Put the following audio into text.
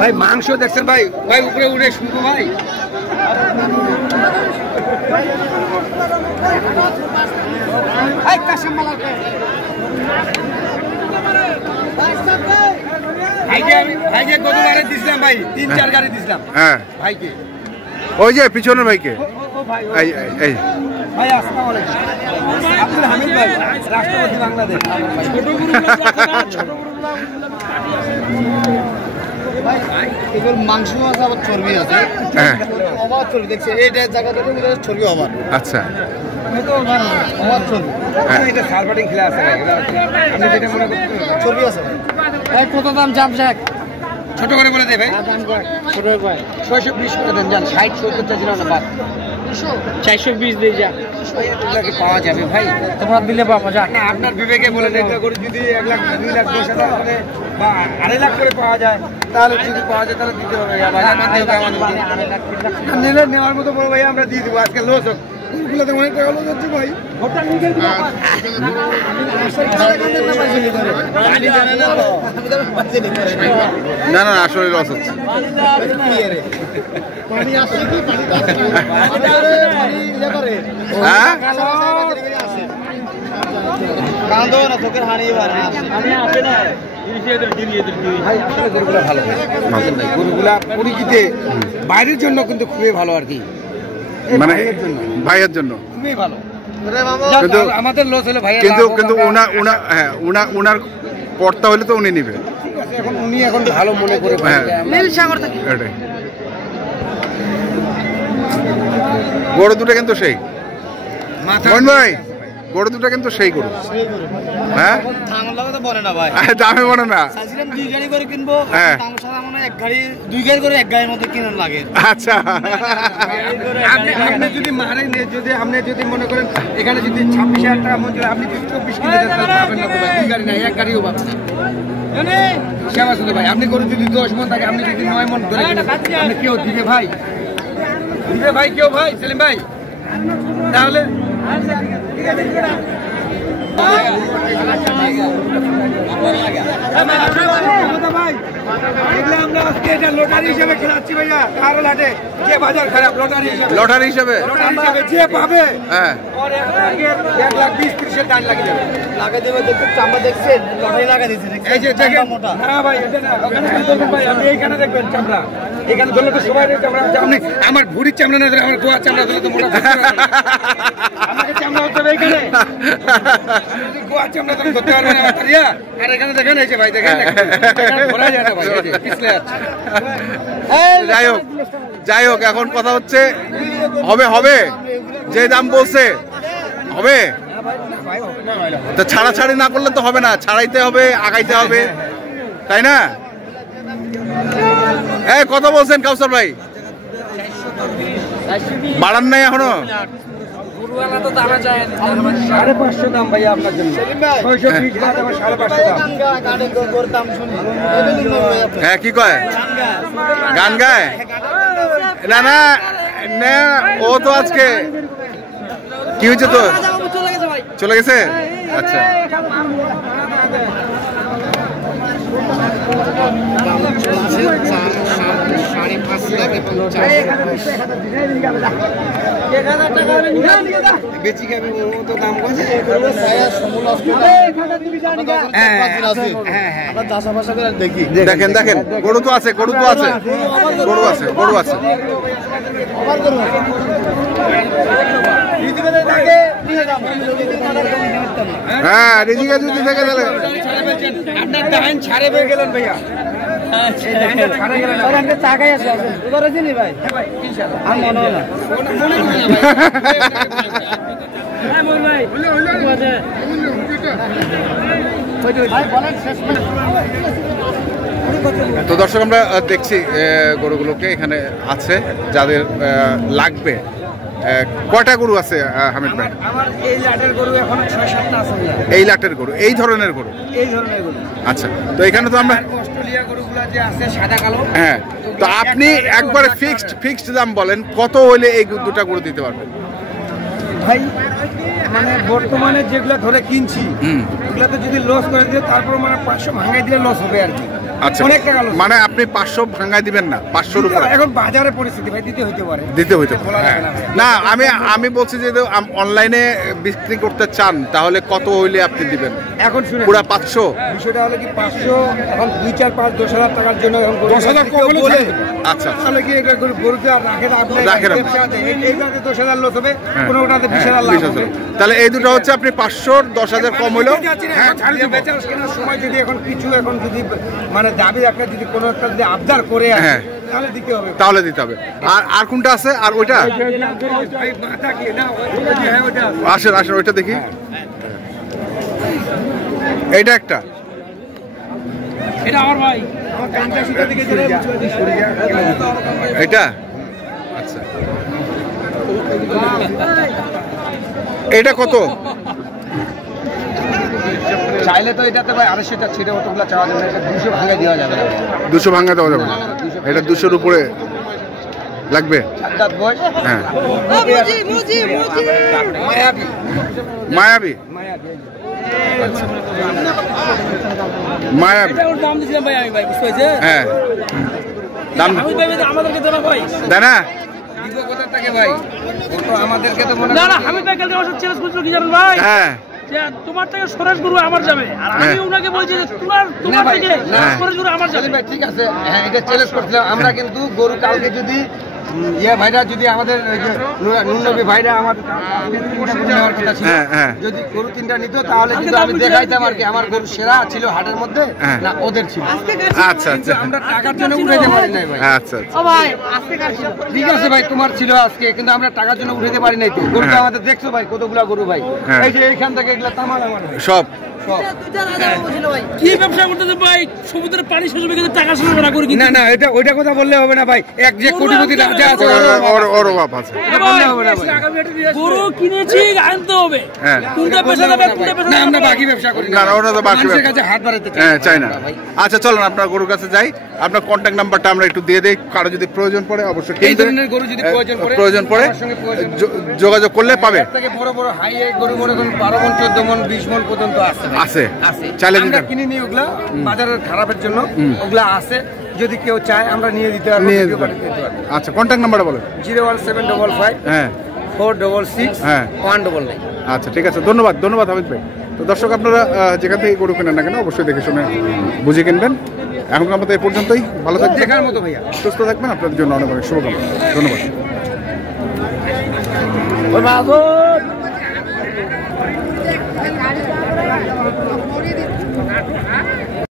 ভাই মাংস দেখছেন ভাই, ভাই উপরে উঠে শুনবো ভাই। ভাইকে গতবারে দিছিলাম ভাই, 3-4 গাড়ি দিছিলাম। হ্যাঁ ভাইকে, ওই যে পিছনের ভাইকে। এই ভাই আসসালামু আলাইকুম। আব্দুল হামিদ ভাই, রাষ্ট্রপতি বাংলাদেশ। এগুলো মাংস আছে, আবার চর্বি আছে। অবাধ চর্বি দেখছি এইটা জায়গাতে চর্বি অবাধ। আচ্ছা অবাধ চর্বি, এটা সারবাটিং খেলা আছে ভাই। আপনি যেটা মনে করেন চর্বি আছে ভাই। কত দাম জামশেক? ছোট করে বলে দে ভাই। ছোট করে ভাই 620 করে দেন, জান 60-70 চাইছিলাম না বাদ 420 দিয়ে যা। এগুলা কি পাওয়া যাবে ভাই? তোমরা দিলে পাওয়া যায় না। আপনার বিবেকে বলে দেন, করে যদি 1 লাখ 2 লাখ 10,000 করে বা 2.5 লাখ করে পাওয়া যায়, তাহলে যদি পাওয়া যায় তাহলে দিতে হবে। নিলে নেওয়ার মতো বড় ভাই আমরা দিয়ে দেবো। আজকে লস হোক, ওগুলোতে অনেক টাকা লস হচ্ছে ভাই। না না আসলে লস হচ্ছে। বাইরের জন্য কিন্তু খুবই ভালো আর কি, মানে ভাইয়ের জন্য খুবই ভালো। কিন্তু আমাদের লস হলে ভাই, কিন্তু কিন্তু ওনার কর্তা হলে তো উনি নিবে। এখন উনি এখন ভালো মনে করে গরু দুটো কিন্তু সেই ভাই, গরু দুটো কিন্তু সেই গরু। হ্যাঁ দামে বলে না। আচ্ছা আপনি যদি মারেন, আপনি যদি মনে করেন এখানে যদি 26,000 টাকা মন, আপনি যদি 24 কিনে দেন তাহলে পাবেন না ভাই। 2 গাড়ি না, 1 গাড়িও পাবেন না। ভাই আপনি গরু যদি 10 মন থাকে, আপনি যদি 9 মন ধরে আপনি কেউ দিবে ভাই? দিবে ভাই কেউ? ভাই সেলিম ভাই, তাহলে লটারি হিসেবে খেলাচ্ছি ভাইয়া। কারো লাটে যে বাজার খারাপ, লটারি হিসেবে যে পাবে 1,20,30,000 টান লাগে যাবে। লাগা দেবে দেখুন, চামড়া দেখছেন, লটারি লাগা দিয়েছে। এই যে দেখেন না ভাই, এটা না, ওখানে ভাই আপনি এইখানে দেখবেন চামড়া, এখানে ধরলে তো সবাই চামড়া। আপনি আমার ভুড়ির চামড়া না ধরে আমার গোয়ার চামড়া ধরলে তো মোটা আমাকে চামড়া হতে হবে এইখানে। গোয়ার চামড়া ধরে ধরতে পারবে না। আর এখানে দেখেন, এই যে ভাই দেখেন, ধরা যায় না ভাই, এই যে পিছলে আছে। যাই হোক এখন কথা হচ্ছে হবে যে দাম বলছে হবে, তো ছাড়াছাড়ি না করলে তো হবে না, ছাড়াইতে হবে, আগাইতে হবে, তাই না? কত বলছেন কাউসার ভাই? বাড়ান নাই এখনো? 550 দাম ভাইয়া আপনার জন্য। 620 বাদ আবার 550 দাম। হ্যাঁ কি কয়? গান গায়? না না না, ও তো আজকে কি হয়েছে তো চলে গেছে। আচ্ছা বেচি খাবে তো দাম কত? দেখেন দেখেন, গরু তো আছে, গরু আছে। হ্যাঁ রিজিকা যদি থেকে তাহলে আপনার দান ছাড়ে পেয়ে গেলেন ভাইয়া। তো দর্শক আমরা দেখছি গরুগুলোকে এখানে আছে, যাদের লাগবে। কয়টা গরু আছে হামিদ ভাই? আমার এই লাটের গরু এখন 6-7টা আছে। এই লাটের গরু, এই ধরনের গরু? এই ধরনের গরু। আচ্ছা, তো এখানে তো আমরা অস্ট্রেলিয়া গরুগুলো যে আছে সাদা কালো। হ্যাঁ, তো আপনি একবারে ফিক্সড দাম বলেন, কত হইলে এই দুটা গরু দিতে পারবেন? ভাই মানে বর্তমানে যেগুলো ধরে কিনছি ওগুলাতে যদি লস করে দিয়ে তারপর মানে 500 ভাঙাই দিলে লস হবে আর কি। আচ্ছা, অনেক টাকা লস। মানে আপনি 500 ভাঙাই দিবেন না, 500 এর উপরে এখন বাজারে পরিস্থিতি ভাই দিতে হইতে পারে। হ্যাঁ। না আমি বলছি যে অনলাইনে বিক্রি করতে চান তাহলে কত হইলে আপনি দিবেন? এখন শুনে পুরো 500। বিষয়টা হলো কি 500 এখন 2 4 5 10,000 টাকার জন্য এখন 10,000 কম বলে। আচ্ছা, তাহলে কি এটা গরুকে আর রাখে না আপনি ব্যবসা আছে এইটাতে 10,000 লস হবে, কোনোটাতে 20,000 লাভ হবে। তাহলে এই দুটো হচ্ছে আপনি 500 10,000 কম হইলো। হ্যাঁ, বেচার কেনার সময় যদি এখন কিছু এখন যদি মানে দাবি রাখে যদি কোনো একটা যদি আবদার করে হ্যাঁ তাহলে দিতে হবে, তাহলে দিতে হবে। আর কোনটা আছে? আর ওইটা আসেন ওইটা দেখি। এইটা একটা, এটা আমার ভাই আমার কানটা সুতা দিকে চলে এটা আচ্ছা। এটা কত? চাইলে তো এটাতে ভাই 250টা ছিঁড়ে ওগুলো চাওয়া যাবে, এটা 200 ভাঙা দেওয়া যাবে। 200 ভাঙা দেওয়া যাবে? এটা 200-র উপরে লাগবে। হ্যাঁ, মায়াবী আচ্ছা, মায়াবী দাম দিছিলাম ভাই আমি ভাই, বুঝতে পারছেন? হ্যাঁ, দাম আমাদেরকে দেনা ভাই দেয় না কোথা থেকে ভাই? আমাদেরকে তো মনে না আমি ভাই কালকে আমার সাথে চ্যালেঞ্জ করছিল কি জানেন ভাই? হ্যাঁ, যে তোমার থেকে সরেশ গুরু আমার যাবে, আর আমি ওনাকে বলছি যে তোমার থেকে সরেশ গুরু আমার যাবে। ভাই ঠিক আছে, হ্যাঁ এটা চ্যালেঞ্জ করছিলাম আমরা, কিন্তু গরু কালকে যদি ভাইরা যদি আমাদের নুনবী ভাইরা আমাদের যদি গরু 3টা নিত তাহলে কিন্তু আমি দেখাইতাম আর কি আমার গরু সেরা ছিল হাটের মধ্যে না ওদের ছিল। আচ্ছা আচ্ছা, আমরা টাকার জন্য উঠাইতে পারি নাই ভাই। আচ্ছা আচ্ছা, ঠিক আছে ভাই তোমার ছিল আজকে, কিন্তু আমরা টাকার জন্য উঠাইতে পারি নাই। তো গরুটা আমাদের দেখছো ভাই কতগুলা গরু ভাই, এই যে এইখান থেকে এগুলা তামাল আমার সব কি ব্যবসা করতেছে ভাই? সমুদ্রের পানি শেষ হবে কিন্তু টাকা শেষ না করে না না এটা ওইটা কথা বললে হবে না ভাই। এক যে কোটিপতি রাজা আছে ওর বাপ আছে, এটা বললে হবে না ভাই। গরু কিনেছি আনতে হবে, কোনটা পেশা দেবে কোনটা পেশা না, আমরা বাকি ব্যবসা করি না। ওরা তো বাকি মানুষের কাছে হাত বাড়াতে চাই না। আচ্ছা চলুন আপনার গরুর কাছে যাই, আপনার কন্ট্যাক্ট নাম্বারটা আমরা একটু দিয়ে দেই, কারো যদি প্রয়োজন পড়ে অবশ্যই এই ধরনের গরু যদি প্রয়োজন পড়ে যোগাযোগ করলে পাবে। থেকে বড় বড় হাই গরু মনে করুন 12 মণ 14 মণ 20 মণ পর্যন্ত আছে চাইলে আমরা কিনে নিই, ওগুলা বাজারের খারাপের জন্য ওগুলা আছে, যদি কেউ চায় আমরা নিয়ে দিতে পারবো। আচ্ছা কন্ট্যাক্ট নাম্বারটা বলেন। 01755 হ্যাঁ 466 হ্যাঁ 199। আচ্ছা ঠিক আছে, ধন্যবাদ হামিদ ভাই। তো দর্শক আপনারা যেখান থেকে গরু কেনেন না কেন অবশ্যই দেখে শুনে বুঝে কিনবেন। এখন আমাদের এই পর্যন্তই, ভালো থাকবেন, দেখার মতো ভাইয়া, সুস্থ থাকবেন, আপনাদের জন্য অনেক অনেক শুভকামনা, ধন্যবাদ।